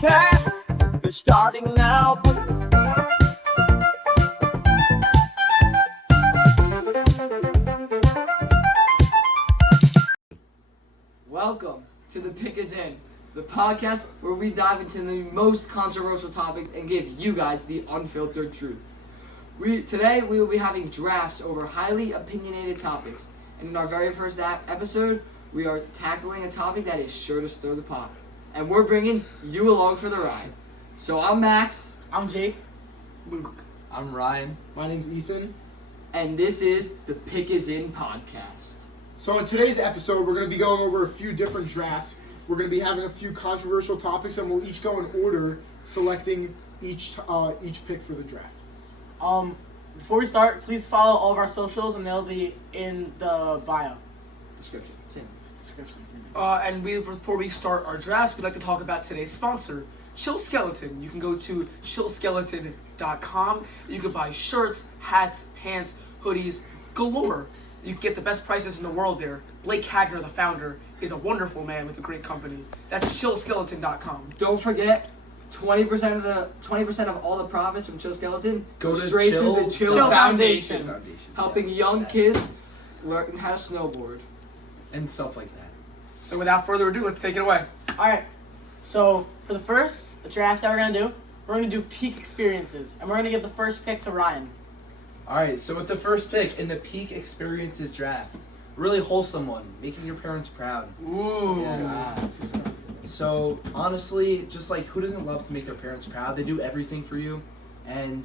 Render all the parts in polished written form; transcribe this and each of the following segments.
podcast is starting now. Welcome to The Pick Is In, the podcast where we dive into the most controversial topics and give you guys the unfiltered truth. Today we will be having drafts over highly opinionated topics, and in our very first episode, we are tackling a topic that is sure to stir the pot, and we're bringing you along for the ride. So I'm Max. I'm Jake. Luke. I'm Ryan. My name's Ethan. And this is the Pick Is In podcast. So in today's episode, we're going to be going over a few different drafts. We're going to be having a few controversial topics, and we'll each go in order, selecting each pick for the draft. Before we start, please follow all of our socials, and they'll be in the bio. Description. Same. And before we start our drafts, we'd like to talk about today's sponsor, Chill Skeleton. You can go to chillskeleton.com. You can buy shirts, hats, pants, hoodies, galore. You can get the best prices in the world there. Blake Hagner, the founder, is a wonderful man with a great company. That's chillskeleton.com. Don't forget, 20% of all the profits from Chill Skeleton Go to straight Chill- to the Chill Chill Foundation, Foundation. helping young kids learn how to snowboard. And stuff like that. So without further ado, let's take it away. Alright, so for the first draft that we're going to do peak experiences. And we're going to give the first pick to Ryan. Alright, so with the first pick in the Peak Experiences draft, really wholesome one, making your parents proud. Ooh. Yeah. So, honestly, just like, who doesn't love to make their parents proud? They do everything for you, and,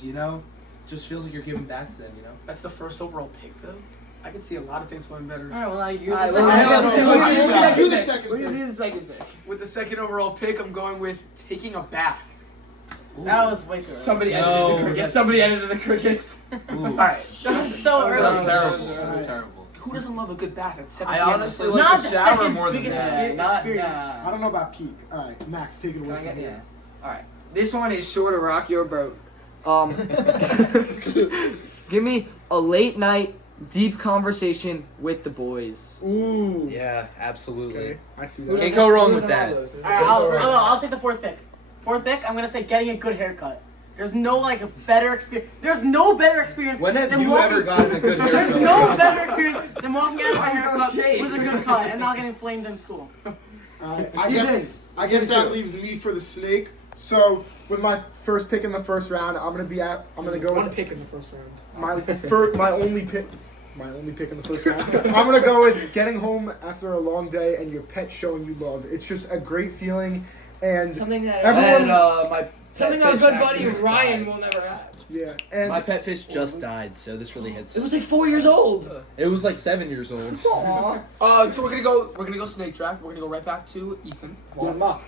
just feels like you're giving back to them, That's the first overall pick, though. I can see a lot of things going better. Alright, well, now you're Alright, the second. We're gonna do the second pick. With the second overall pick, I'm going with taking a bath. That was way too early. Somebody No, edited the that's- crickets. Somebody edited the crickets. Ooh. Alright, so early. That's terrible. That's terrible. Who doesn't love a good bath at 7 I p.m.? honestly Not like the to shower second more than biggest that. experience. I don't know about peak. All right, Max, take it Can away I from get here. Alright. This one is sure to rock your boat. Give me a late night, deep conversation with the boys. Ooh. Yeah, absolutely. Okay, I see Can't that. go wrong Who with doesn't that. have those? Alright, I'll take the fourth pick. Fourth pick, I'm going to say getting a good haircut. There's no better experience. There's no better experience. When have than you walking- ever gotten a good haircut? There's no better experience than walking out of my Oh, haircut shade. with a good cut and not getting flamed in school. I guess that leaves me for the snake. So with my first pick in the first round, I'm gonna go One with pick in the first round. my only pick in the first round. I'm gonna go with getting home after a long day and your pet showing you love. It's just a great feeling, and Something that everyone, something our good buddy Ryan will never have. yeah, and My pet fish just died, so this really hits. It was like 4 years old. It was like 7 years old. Aww. So we're gonna go snake draft. We're gonna go right back to Ethan.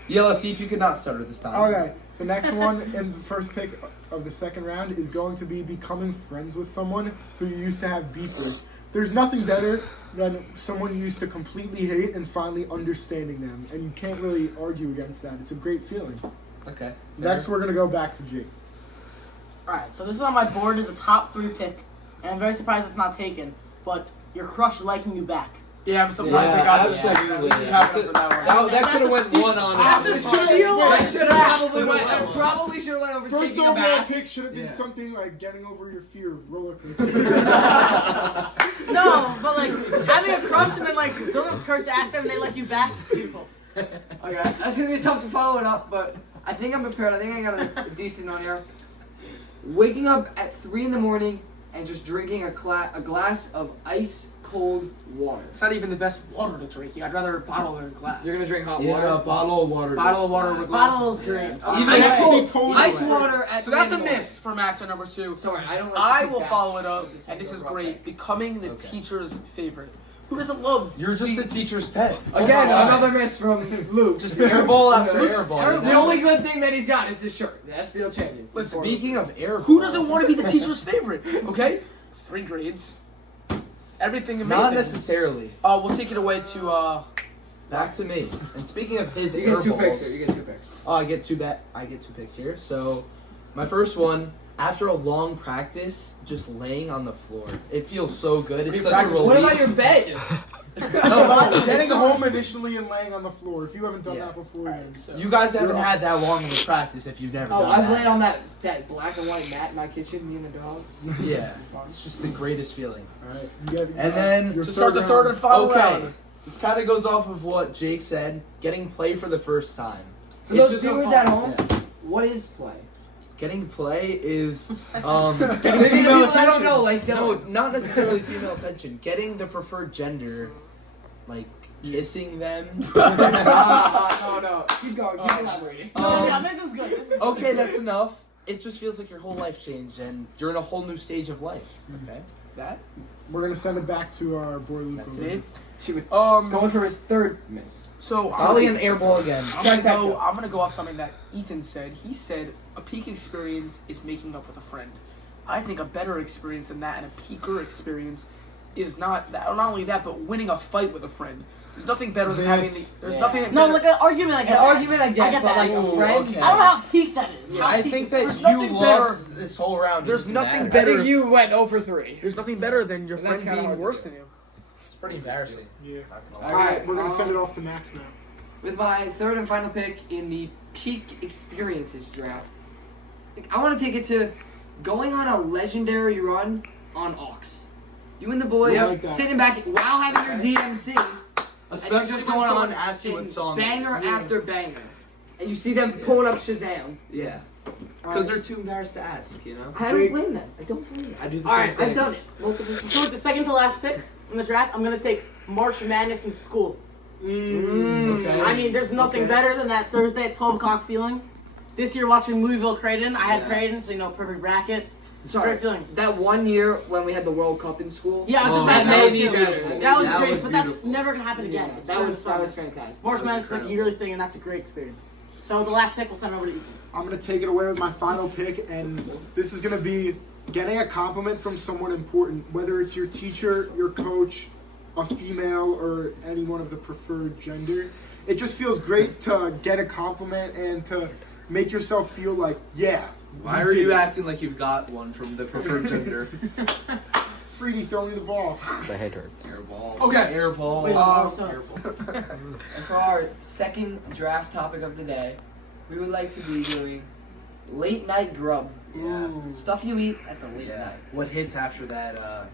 Yeah, let's see if you could not stutter this time. okay. The next one in the first pick of the second round is going to be becoming friends with someone who you used to have beef with. There's nothing better than someone you used to completely hate and finally understanding them, and you can't really argue against that. It's a great feeling. Okay. Next, we're gonna go back to Jake. Alright, so this is on my board as a top 3 pick, and I'm very surprised it's not taken, but your crush liking you back. Yeah, I'm surprised I Yeah, got absolutely. that. That's For it. that one. That could have went one on. I should have probably should have went over First taking a overall bath. pick should have been Yeah. something like getting over your fear of roller coasters. No, but having a crush and then building up the courage to ask them and they like you back, beautiful. Okay, that's gonna be tough to follow it up, but I think I'm prepared. I think I got a decent one here. Waking up at 3 a.m. and just drinking a glass of ice cold water. It's not even the best water to drink. I'd rather a bottle than a glass. You're gonna drink hot Yeah, water. a bottle of water. Bottle of water with glass. Bottle's great. Even Ice ice cold. cold ice water at So 3 that's a in the morning. miss for Max on number 2. Sorry, I don't. Like to I take will baths. follow it up, This and this is overall great. pick. Becoming the Okay. teacher's favorite. Who doesn't love? You're just a teacher's pet. Again, Come on. another miss from Luke. Just airball after airball. The only good thing that he's got is his shirt. The SBL champion. Listen, Speaking of airball, Who doesn't want to be the teacher's favorite? Okay, 3 grades. Everything amazing. not necessarily. We'll take it away to Back to me. And speaking of his You get 2 airballs, picks here. You get 2 picks. Oh, I get 2 picks here. So, my first one, after a long practice, just laying on the floor. It feels so good. It's such a relief. What about your bed? No, Getting home initially and laying on the floor. If you haven't done Yeah. that before, then You guys haven't had that long of a practice if you've never Oh, done I've that. laid on that black and white mat in my kitchen, me and the dog. Yeah, Fun. it's just the greatest feeling. Alright, And then your To start the third and round. final Okay, round. this kind of goes off of what Jake said. Getting play for the first time. For It's those just a viewers fun- at home, yeah. what is play? Getting play is Getting Maybe the female people I don't attention. know, like no, Dylan. not necessarily female attention. Getting the preferred gender, like kissing them. No. Keep going, keep elaborating. Yeah, this is good. This is good. Okay, that's enough. It just feels like your whole life changed and you're in a whole new stage of life. Okay. That? We're gonna send it back to our boy Luke. That's over it. here. Going for his third miss. So Probably an air ball again. I'm gonna go off something that Ethan said. He said a peak experience is making up with a friend. I think a better experience than that and a peaker experience is not that. Not only that, but winning a fight with a friend. There's nothing better than having. Yes. There's Yeah. nothing. No, better- like an argument I An get. that. argument I get, but that. like a Ooh, friend. okay. I don't know how peak that is. Yeah, How I peak think is- that there's you nothing lost this whole round. There's Doesn't nothing matter. better- I think you went 0 for 3. There's nothing better than your That's friend kinda being hard to worse do. than you. It's pretty embarrassing. Yeah. Not gonna lie. Alright, we're gonna send it off to Max now. With my third and final pick in the peak experiences draft, I want to take it to going on a legendary run on Aux. You and the boys Yeah, I like that. sitting back while having your DMC, and you're Especially just when going someone on asks you what hitting song. banger it is. after banger, and you see them pulling up Shazam. Yeah. Because they're too embarrassed to ask, you know? I don't blame them. I don't blame them. I do the All same right, thing. I've done it multiple times. So with the second to last pick in the draft, I'm gonna take March Madness in school. Okay. I mean, there's nothing Okay. better than that Thursday at 12 o'clock feeling. This year watching Louisville Creighton, I had Yeah. Creighton, so you know, perfect bracket. Sorry, Great feeling. that one year when we had the World Cup in school. Yeah, I was just Oh, mad that at was that beautiful. feeling. That was That great, was but that's beautiful. never gonna happen again. Yeah, It's that so was fun. fantastic. March That was Madness is like a incredible. yearly thing, and that's a great experience. So the last pick, we'll send over to Ethan. I'm gonna take it away with my final pick, and this is gonna be getting a compliment from someone important, whether it's your teacher, your coach, a female, or anyone of the preferred gender. It just feels great to get a compliment and to make yourself feel like, yeah. Why are did you it. acting like you've got one from the preferred gender? Freedy, throw me the ball. The head hurt. Airball. Okay. Airball. Wait, so- And for our second draft topic of the day, we would like to be doing late night grub. Yeah. Stuff you eat at the late Yeah. night. What hits after that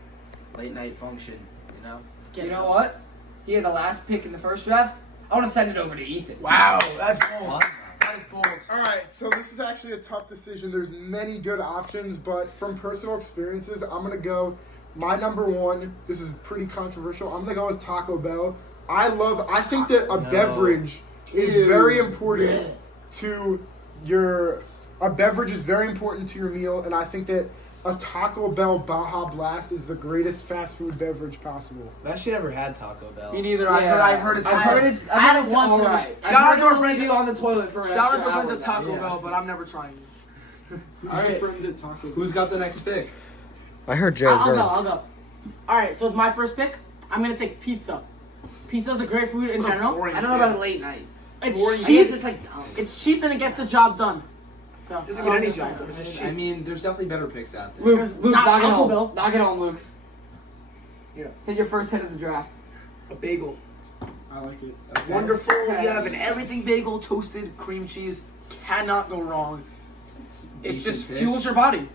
late night function, you know? Get You it. know what? He had the last pick in the first draft. I want to send it over to Ethan. Wow, that's bold. What? That is bold. Alright, so this is actually a tough decision. There's many good options, but from personal experiences, I'm gonna go my number one. This is pretty controversial. I'm gonna go with Taco Bell. I think that a No. beverage is Ew. very important to a beverage is very important to your meal, and I think that a Taco Bell Baja Blast is the greatest fast food beverage possible. I've actually never had Taco Bell. Me neither. Yeah. I've heard it's. I've heard it's. I had it it's once and it was- alright. I've Shout out heard to our it'll leave friends you on the toilet for an Shout out extra to friends hour at Taco Yeah. Bell, but I'm never trying. Alright. Friends at Taco Bell. Who's got the next pick? I heard Jared I'll go. Gordon. I'll go. All right. So with my first pick, I'm gonna take pizza. Pizza's a great food in general. I don't know about a late night. It's I guess cheap. it's like dumb. It's cheap and it gets the job done. So Doesn't that's get all I'm any gonna job say. done. It's just I cheap. mean, there's definitely better picks out there. Luke, There's Luke, not knock it Taco home. Bell. Knock it home, Luke. Hit your first hit of the draft. A bagel. I like it. Wonderful. Okay. You have an everything bagel, toasted, cream cheese. Cannot go wrong. It Decent just pick. fuels your body.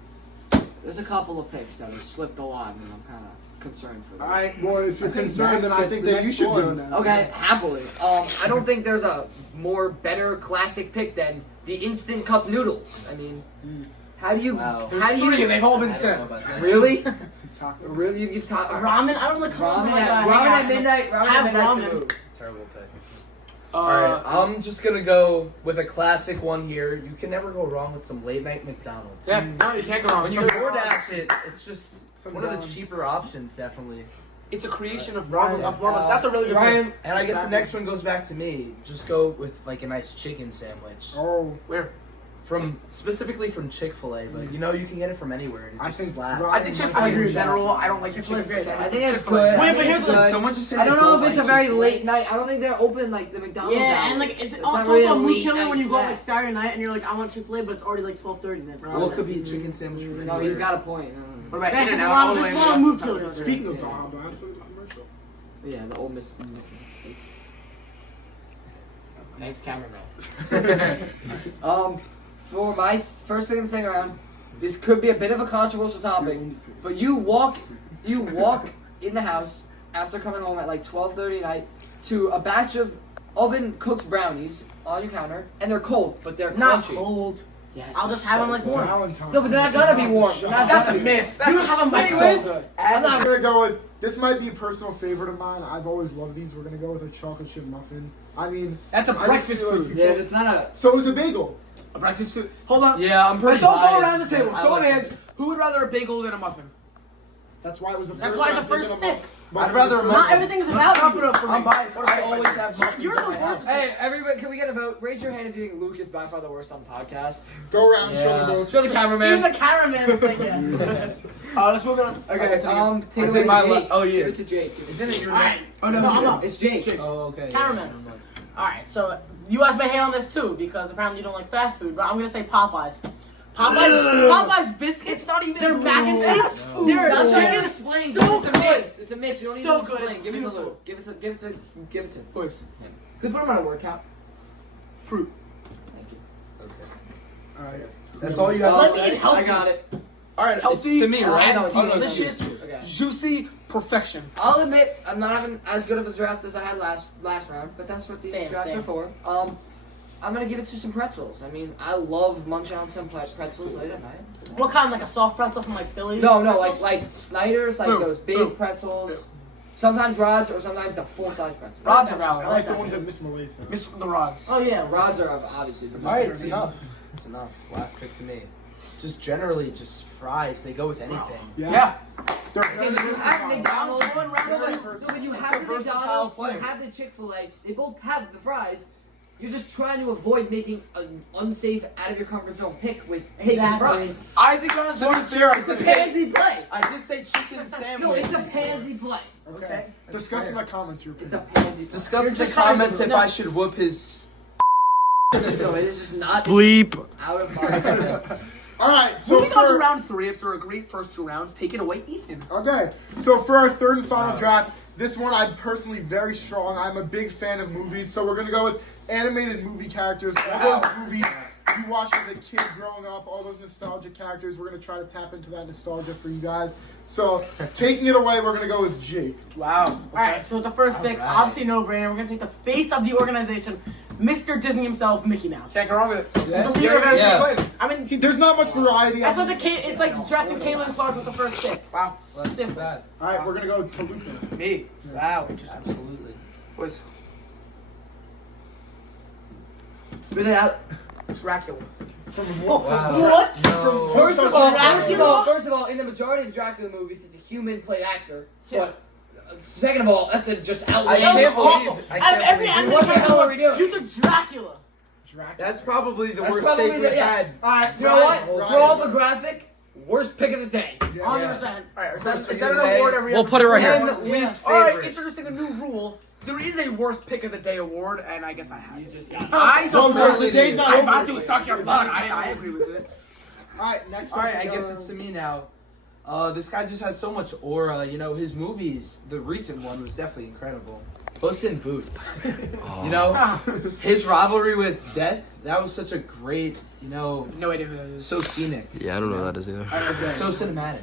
There's a couple of picks that have slipped a lot, and I'm kind of concerned for them. Alright, well, if you're I think concerned, then Max I gets think the that you next should go one. now. Okay, happily. I don't think there's a better classic pick than the instant cup noodles. I mean, how do you? Wow. There's How do three, you? and they've all I been don't know sent. about that. Really? Taco. Really? You give top Ramen. I don't like ramen like at, a ramen at hangout. midnight. Ramen Have at midnight's the ramen. move. Terrible pick. Uh, Alright, I'm just gonna go with a classic one here. You can never go wrong with some late night McDonald's. Yeah, no, you can't go wrong. When you DoorDash it, it's just Some one of the down. cheaper options, definitely. It's a creation of Ryan, Marvelous. That's a really good pick. Ryan, And I guess the next one goes back to me. Just go with like a nice chicken sandwich. Oh, Where? Specifically from Chick-fil-A, but you know you can get it from anywhere. And it I just think slaps. Ryan- I think Chick-fil-A in general. I don't like your Chick-fil-A's chicken great. I sandwich. think it's Chick-fil-A. good. I Wait, think but it's here's the- good. Someone just said I don't they know don't if it's a like very Chick-fil-A. late night. I don't think they're open like the McDonald's. Yeah, and hours. like it's not also really a mood late killer night when you go out snack. like Saturday night and you're like, I want Chick-fil-A, but it's already like 12:30. That's Well, it could be a chicken sandwich from No, anywhere. he's got a point. What about That's just a In-N-Out? lot All of the way there's a in lot of the mood rest of the killers. time. speaking of Baja Blast, there's a commercial. Yeah, the old Mississippi State. Thanks, cameraman. For my first pick in the second round, this could be a bit of a controversial topic, but you walk in the house after coming home at like 12:30 at night to a batch of oven cooked brownies on your counter, and they're cold, but they're Not crunchy. cold. Yes, I'll they're just have them so like good. warm. Valentine's. No, but they're not gonna be warm. They're not That's a gonna be miss. That's You a have them warm. microwave. So good. I'm gonna go with this. Might be a personal favorite of mine. I've always loved these. We're gonna go with a chocolate chip muffin. I mean, That's a I just breakfast feel like food. you Yeah, can't- it's not a. So is a bagel. A breakfast food. Hold on. Yeah, I'm pretty Let's all go biased, around the table. but I Show of like hands. it. Who would rather a bagel than a muffin? That's why it was the That's first. why it's round the first thinking pick. about I'd muffin rather first. a Not muffin. everything's Let's about top you. it up for I'm me. biased. I always have muffins. You're the in my worst. house. Hey, everybody, can we get a vote? Raise your hand if you think Luke is by far the worst on the podcast. Go around, show Yeah. the votes. Show the cameraman. Even the cameraman is like, yeah. Let's move on. Okay, take Is it it my away, Jake. oh, yeah. Give it to Jake. Isn't it your All right. Oh, no, No, it's I'm you. up. It's Jake. Jake. Oh, okay. Cameraman. Yeah. All right, so you guys may hate on this too because apparently you don't like fast food, but I'm gonna say Popeyes. Popeyes biscuits. It's not even They're mac and cheese. fast food. They're Stop trying to chicken. explain. So It's a good. miss. It's a miss. You don't So even good. explain. Give it to Beautiful. Luke. Give it to him. Boys. Could put him on a word count. Fruit. Thank you. All right. That's all you have Let to me say? eat healthy. I got it. All right, Healthy. it's to me, Oh, I right? know it's Oh, no, delicious. it's you. Okay. Juicy. Perfection. I'll admit I'm not having as good of a draft as I had last round, but that's what these drafts Same. are for. I'm gonna give it to some pretzels. I mean, I love munching on some pretzels late at night. What kind? Like a soft pretzel from like Philly? No, pretzels? like Snyder's, like Boom, those big boom, pretzels. boom. Sometimes rods, or sometimes the full-size pretzel. Rods are I valid. like the ones that Miss Malaysia. Miss the rods. Oh yeah. Rods are obviously the All right, it's enough. It's enough. Last pick to me. Just generally, just fries. They go with anything. Yeah. They're Okay, very when you have versatile. McDonald's, Round one, no, round when you It's have a the versatile McDonald's, you flavor. have the Chick-fil-A, they both have the fries. You're just trying to avoid making an unsafe, out of your comfort zone pick with taking Exactly. fries. I think honestly, To be fair, I It's a did say, pansy play. I did say chicken sandwich. No, it's a pansy play. Okay. Discuss in the comments your It's a opinion. pansy play. Discuss in the just trying to- comments if no. I should whoop his. No, it is just not Bleep. out of my. All right. So moving on to for, round 3 after a great first 2 rounds. Take it away, Ethan. okay. So for our third and final draft, this one I'm personally very strong. I'm a big fan of movies, so we're gonna go with animated movie characters. All those movies you watched as a kid growing up, all those nostalgic characters. We're gonna try to tap into that nostalgia for you guys. So taking it away, we're gonna go with Jake. Wow. All right, so with the first pick, Alright. obviously no brainer. We're gonna take the face of the organization, Mr. Disney himself, Mickey Mouse. Can't go wrong with it. He's the leader of everything. Yeah. I mean, There's not much variety. that's like it's like drafting Caitlin Clark with the first pick. Wow. That's Simple. bad. All right, we're gonna go to Luca. Me. Wow. Interesting. Absolutely. Boys. Spit it out. Dracula. Wow. What? No. First of Dracula? all, in the majority of Dracula movies, he's a human played actor. But second of all, that's a just I outlandish. can't believe. Awful. I Out of can't every believe. anime What the hell are we doing? You took Dracula. That's probably the That's worst probably take the- we've yeah. had. Alright, you know what? Ryan, Throw up a graphic. Worst pick of the day. 100%. All right, is that pick an of the day. award every We'll put it right And here. least All right, favorite. introducing a new rule. There is a worst pick of the day award, and I guess I have. You it. just got it. I So support the it. day's not I'm over. about to suck your blood. I agree with it. All right, next. All right, up I we guess go- it's to me now. This guy just has so much aura. You know, his movies, the recent one was definitely incredible. Puss in Boots. You know, his rivalry with Death, that was such a great, you know, No idea who that is. so scenic. Yeah, I don't know what that is either. Okay. So cinematic.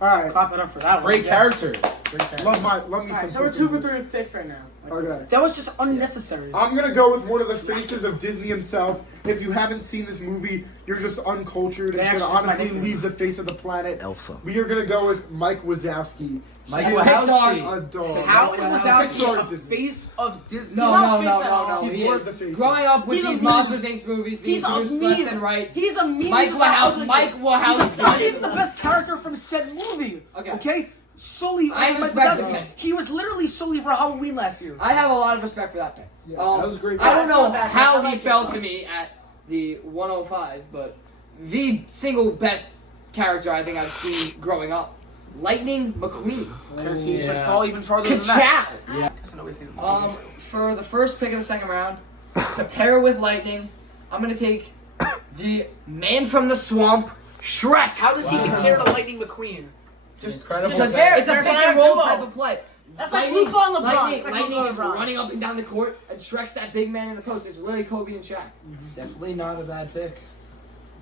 All right. Clap it up for that one. Great Yes. character. Great character. Love me All right, some. so we're Puss 2 in for Boots. 3 with picks right now. Okay. That was just unnecessary. I'm gonna go with one of the faces of Disney himself. If you haven't seen this movie, you're just uncultured and Yeah, should actually, it's my honestly favorite. leave the face of the planet. Elsa. We are gonna go with Mike Wazowski. Mike He's Wazowski. A dog. How is Pixar Wazowski a Disney. face of Disney? No, not no, no, face at no, all. no. He's He more is. of the face. Growing up with He's a these meme. Monsters Inc. movies being He's a produced meme. left and right. He's a meme. Mike who's not Wazowski. ugly. Not even the Wazowski. best character from said movie. Okay. Okay? Solely. I Mike respect Wazowski. him. He was literally solely for Halloween last year. I have a lot of respect for that pick. Yeah, that was a great I don't pick. know Not bad. how I he like fell it. to me at the 105, but the single best character I think I've seen growing up, Lightning McQueen. Because he should Yeah. fall even farther than that. Ka-chow! Yeah. That's another thing. For the first pick of the second round, to pair with Lightning, I'm gonna take the man from the swamp, Shrek. How does he compare to Lightning McQueen? Just Incredible. It's a, fair- it's a fair pick fair and roll duo. type of play. That's like Luka and LeBron. Lightning, It's like Lightning Luka is and LeBron. running up and down the court, and Shrek's that big man in the post. It's really Kobe and Shaq. Definitely not a bad pick.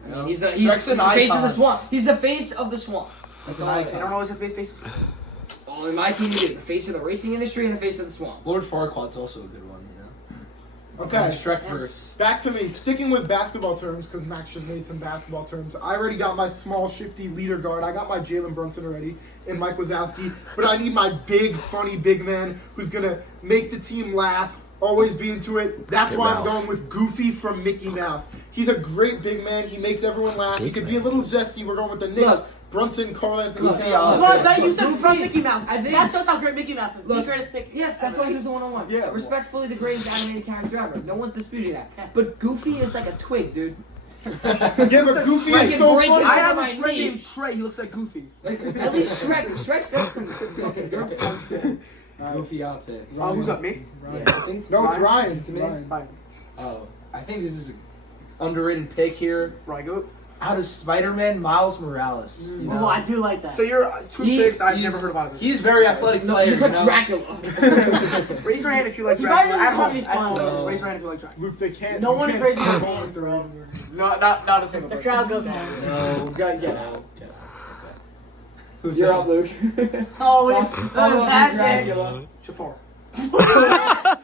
I mean, he's the face of the icon. swamp. He's the face of the swamp. That's He's all an it I is. don't always have to be faces. Well, in my team, you do the face of the racing industry and the face of the swamp. Lord Farquaad's also a good one, you know. Okay. Shrek verse. Back to me. Sticking with basketball terms, because Max just made some basketball terms. I already got my small, shifty leader guard. I got my Jalen Brunson already and Mike Wazowski. But I need my big, funny big man who's going to make the team laugh, always be into it. That's why I'm going with Goofy from Mickey Mouse. He's a great big man. He makes everyone laugh. He could be a little zesty. We're going with the Knicks. Look. Brunson, Carl Anthony Look, Towns. That's what I'm saying. You said Goofy, from Mickey Mouse. I think- That shows how great Mickey Mouse is. The Look, greatest pick. Yes, that's why he was the one-on-one. Yeah. Respectfully, the greatest animated character ever. No one's disputing that. Yeah. But Goofy is like a twig, dude. Yeah, but Goofy Shrek is and so break funny. it. I have my a friend knee. named Trey. He looks like Goofy. At least Shrek's got some fucking girlfriend. Goofy outfit. Oh, who's up, me? Ryan. I think it's No, it's Ryan. It's me. Ryan. Fine. Oh, I think this is an underrated pick here. Right, go. Out of Spider-Man, Miles Morales. You know? Oh, I do like that. So you're two picks I've He's- never heard about. He's very athletic No, player. he's you a know? Dracula. Raise your hand if you like You Dracula. probably At just home. want to be At home. fun. No. Raise your hand if you like Dracula. Luke, they can't. No you one is can't raising see their the hands, ball. bro. Not a single The person. crowd goes home. No, get out. Who's You're that? up, Luke. Oh, wait. Follow up Bad with pick. Dracula. Jafar.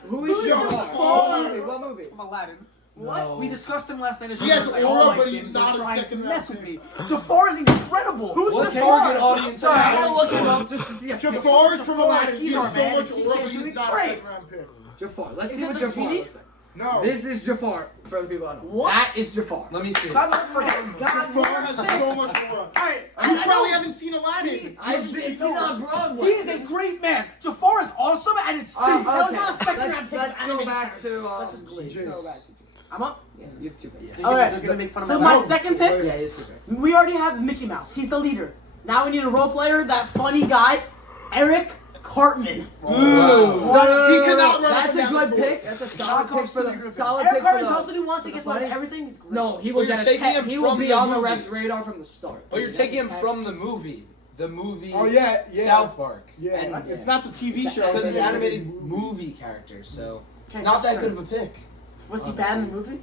Who is Jafar? Jafar? What movie? What movie? From Aladdin. What? We discussed him last night. He has I aura, don't like but he's him. not You're a trying second to mess round with me. Jafar is incredible. Who's What Jafar? target audience? Sorry, I are gotta you? look him up just to see. Jafar is from Aladdin. He's He our has so man. much He aura, can't but do he's it not a great. second round pick. Jafar. Let's Is see it what the Jafar genie? looks like. No. This is Jafar for the people at home. What? That is Jafar. Let me see. Come on, forget God. Jafar has so much aura. Alright, You probably haven't seen Aladdin. I've seen on Broadway. He is a great man. Jafar is awesome, and it's Okay, stupid. That was not a second round pick. let's go back to. Let's just go. Let's go back to. I'm up. Yeah, you have two picks. All right. You're gonna make fun of So my my life. second pick, Yeah, he's two picks. we already have Mickey Mouse. He's the leader. Now we need a role player, that funny guy, Eric Cartman. No, He cannot run That's up a and good down the pick. That's a solid pick for the solid Eric pick for Cartman's also the. who wants to get funny- like everything. He's great. No, he will Well, you're get a taking him He will from be the on the movie. ref's radar from the start. Well, you're That's taking a him 10. from the movie. The movie. Oh yeah, yeah. South Park. Yeah, And it's not the TV show. because it's an animated movie characters, so it's Okay, not that sure. good of a pick. Was he bad in the movie?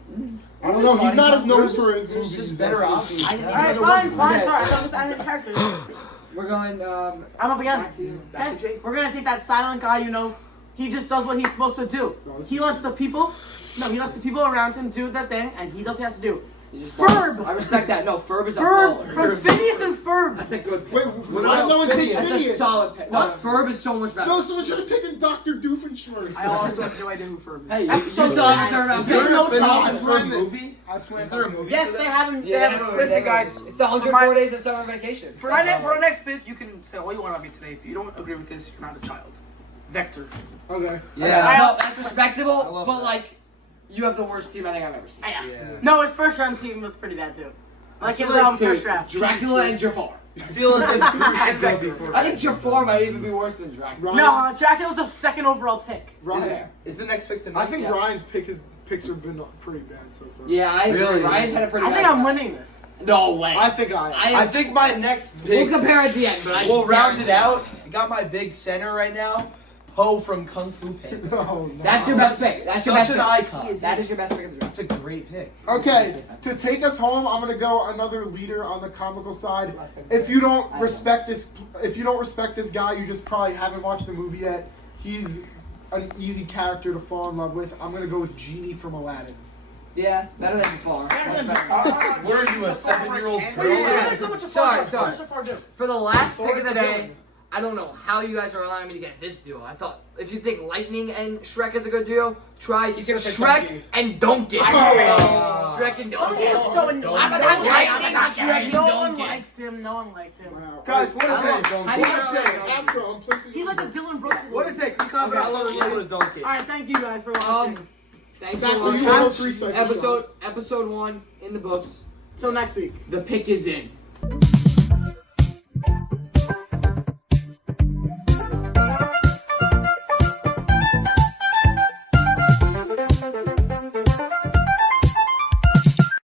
I don't know. He's not as known There's- for his there's movies. just better options. All right, fine, fine. Sorry, I thought it was animated characters. We're going. I'm up again. Back to you. Back to Jake. We're gonna take that silent guy. You know, he just does what he's supposed to do. He lets the people. No, he lets the people around him do their thing, and he does what he has to do. Ferb! I respect that. No, Ferb is a Ferb baller. from Phineas and Ferb. That's a good pick. Wait, I'm going to take That's a Phineas. solid pick. No, Ferb is so much better. No, someone should have taken Dr. Doofenshmirtz. I also have no idea who Ferb is. Hey, you That's so still have sad. a third round Is pick. there no a Phineas time. and I Ferb planned this. movie? I planned Is there a on movie? Yes, for they that? haven't. Yeah, they haven't- Listen, guys. It's the 104 days of summer vacation. For our next pick, you can say all you want about me today. If you don't agree with this, you're not a child. Vector. Okay. Yeah. No, that's I respectable, love but that. like, you have the worst team I think I've ever seen. Yeah. Yeah. No, his first round team was pretty bad too. Like his Dude, first draft. Dracula and Jafar. I feel as if we should go before. I think Jafar might even be worse than Dracula. Ryan, No, Dracula was the second overall pick. Ryan. Yeah. Is the next pick to me? I think Yeah. Ryan's picks have been pretty bad so far. Yeah, I agree. Really? Ryan's had a pretty I bad think I'm draft. winning this. No way. I think I think my next We'll pick. compare at the end, but I We'll round it guarantee out. I'm I got my big center right now. Poe from Kung Fu Panda. No, no. That's your best pick. That's your Such best an pick. icon. That is your best pick of the draft. That's a great pick. Okay, to take us home, I'm gonna go another leader on the comical side. If you don't respect this guy, you just probably haven't watched the movie yet. He's an easy character to fall in love with. I'm gonna go with Genie from Aladdin. Yeah, better than Jafar. That's better. What are you, a 7-year-old Wait, girl? Yeah. so much of Sorry, What sorry. does Jafar do? For the last pick of the Jafar is day, villain. I don't know how you guys are allowing me to get this duo. I thought if you think Lightning and Shrek is a good duo, try He's gonna say Shrek Donkey. and Donkey. Oh. Shrek and Oh, he Donkey. was so annoying. Lightning, Shrek, and No one Donkey. likes him. No one likes him. Wow. Guys, what I a love- take. I think Outro, I'm outro, I'm placing He's like the Dylan Brooks. What a take. We come Okay. I love a little bit of donkey. All right, thank you guys for watching. Thanks Back for to you, watching. 103 seconds. Episode 1 in the books. Till next week. The pick is in.